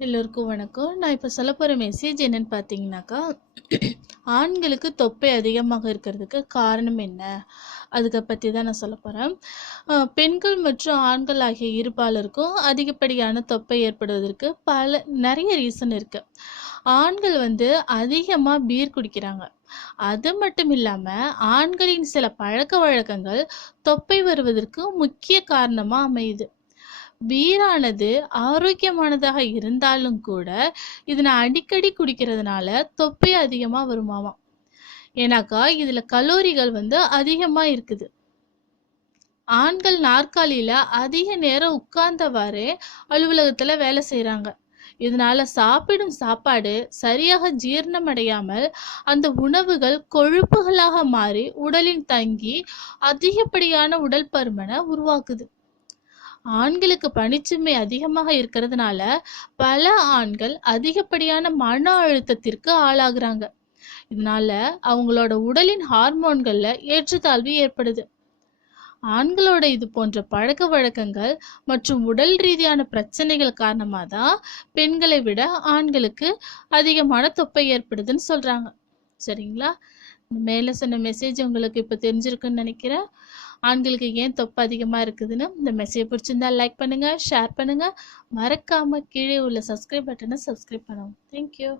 எல்லோருக்கும் வணக்கம். நான் இப்போ சொல்ல போகிற மெசேஜ் என்னன்னு பார்த்தீங்கன்னாக்கா ஆண்களுக்கு தொப்பை அதிகமாக இருக்கிறதுக்கு காரணம் என்ன? அதுக்கு பற்றி தான் நான் சொல்ல போகிறேன் பெண்கள் மற்றும் ஆண்கள் ஆகிய இருபாலருக்கும் அதிகப்படியான தொப்பை ஏற்படுவதற்கு பல நிறைய ரீசன் இருக்குது ஆண்கள் வந்து அதிகமாக பீர் குடிக்கிறாங்க. அது மட்டும் இல்லாமல் ஆண்களின் சில பழக்க வழக்கங்கள் தொப்பை வருவதற்கு முக்கிய காரணமாக அமையுது. பீரானது ஆரோக்கியமானதாக இருந்தாலும் கூட இதனை அடிக்கடி குடிக்கிறதுனால தொப்பை அதிகமாக வருமாவாம் ஏன்னாக்கா இதில் கலோரிகள் வந்து அதிகமாக இருக்குது. ஆண்கள் நாற்காலியில் அதிக நேரம் உட்கார்ந்தவாறே அலுவலகத்தில் வேலை செய்கிறாங்க இதனால சாப்பிடும் சாப்பாடு சரியாக ஜீரணமடையாமல் அந்த உணவுகள் கொழுப்புகளாக மாறி உடலின் தங்கி அதிகப்படியான உடல் பருமனை உருவாக்குது. ஆண்களுக்கு பணிச்சுமை அதிகமாக இருக்கிறதுனால பல ஆண்கள் அதிகப்படியான மன அழுத்தத்திற்கு ஆளாகிறாங்க. இதனால அவங்களோட உடலின் ஹார்மோன்கள்ல ஏற்றத்தாழ்வு ஏற்படுது. ஆண்களோட இது போன்ற பழக்க வழக்கங்கள் மற்றும் உடல் ரீதியான பிரச்சனைகள் காரணமாக தான் பெண்களை விட ஆண்களுக்கு அதிகமான தொப்பை ஏற்படுதுன்னு சொல்றாங்க. சரிங்களா? மேலே சொன்ன மெசேஜ் உங்களுக்கு இப்போ தெரிஞ்சிருக்குன்னு நினைக்கிறேன். ஆண்களுக்கு ஏன் தொப்பு அதிகமாக இருக்குதுன்னு இந்த மெசேஜ் பிடிச்சிருந்தா லைக் பண்ணுங்கள் ஷேர் பண்ணுங்கள் மறக்காமல் கீழே உள்ள சப்ஸ்கிரைப் பட்டனை சப்ஸ்கிரைப் பண்ணுவோம். தேங்க்யூ